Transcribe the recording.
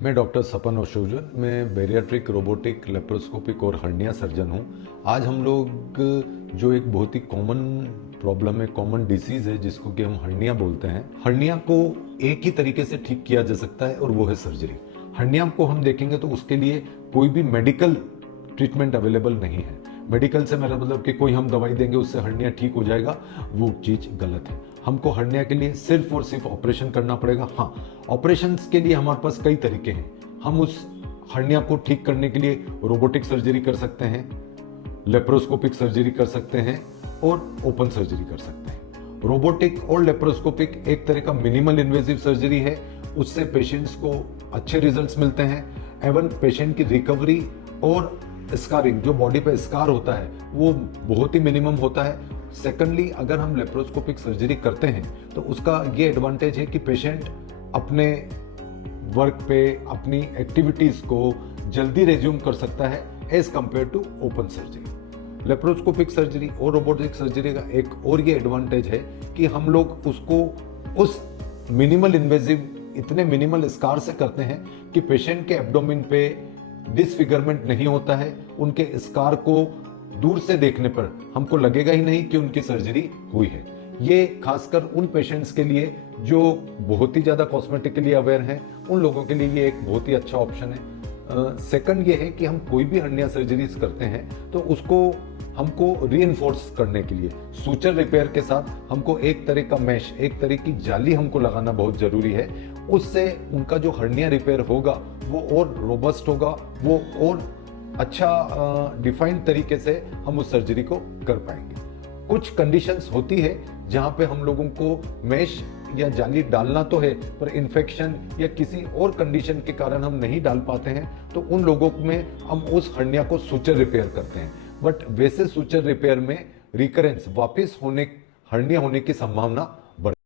मैं डॉक्टर सपन ओशोजन, मैं bariatric, robotic, laparoscopic और हर्निया सर्जन हूँ। आज हम लोग जो एक बहुत ही कॉमन प्रॉब्लम है, कॉमन डिसीज़ है जिसको कि हम हर्निया बोलते हैं। हर्निया को एक ही तरीके से ठीक किया जा सकता है और वो है सर्जरी। हर्निया को हम देखेंगे तो उसके लिए कोई भी मेडिकल ट्रीटमेंट अवेलेबल नहीं है। मेडिकल से मेरा मतलब कि कोई हम दवाई देंगे उससे हर्निया ठीक हो जाएगा, वो चीज़ गलत है। हमको हर्निया के लिए सिर्फ और सिर्फ ऑपरेशन करना पड़ेगा। हाँ, ऑपरेशन के लिए हमारे पास कई तरीके हैं। हम उस हर्निया को ठीक करने के लिए रोबोटिक सर्जरी कर सकते हैं, लेप्रोस्कोपिक सर्जरी कर सकते हैं और ओपन सर्जरी कर सकते हैं। रोबोटिक और लेप्रोस्कोपिक एक तरह का मिनिमल इन्वेजिव सर्जरी है, उससे पेशेंट्स को अच्छे रिजल्ट्स मिलते हैं। एवं पेशेंट की रिकवरी और स्कारिंग, जो बॉडी पे स्कार होता है, वो बहुत ही मिनिमम होता है। सेकेंडली, अगर हम लेप्रोस्कोपिक सर्जरी करते हैं तो उसका ये एडवांटेज है कि पेशेंट अपने वर्क पे, अपनी एक्टिविटीज़ को जल्दी रेज्यूम कर सकता है as compare to open surgery. Laparoscopic surgery और रोबोटिक सर्जरी का एक और ये एडवांटेज है कि हम लोग उसको उस मिनिमल इन्वेजिव, इतने मिनिमल स्कार से करते हैं कि पेशेंट के एब्डोमेन पे डिसफिगरमेंट नहीं होता है। उनके स्कार को दूर से देखने पर हमको लगेगा ही नहीं कि उनकी सर्जरी हुई है। ये खासकर उन पेशेंट्स के लिए जो बहुत ही ज़्यादा कॉस्मेटिकली अवेयर हैं, उन लोगों के लिए ये एक बहुत ही अच्छा ऑप्शन है। सेकंड ये है कि हम कोई भी हर्निया सर्जरीज करते हैं तो उसको हमको रीइंफोर्स करने के लिए सूचर रिपेयर के साथ हमको एक तरह का मैश, एक तरह की जाली हमको लगाना बहुत ज़रूरी है। उससे उनका जो हर्निया रिपेयर होगा वो और रोबस्ट होगा, वो और अच्छा डिफाइंड तरीके से हम उस सर्जरी को कर पाएंगे। कुछ कंडीशंस होती है जहां पे हम लोगों को मैश या जाली डालना तो है, पर इन्फेक्शन या किसी और कंडीशन के कारण हम नहीं डाल पाते हैं, तो उन लोगों में हम उस हर्निया को सूचर रिपेयर करते हैं। बट वैसे सूचर रिपेयर में रिकरेंस, वापस होने, हर्निया होने की संभावना बढ़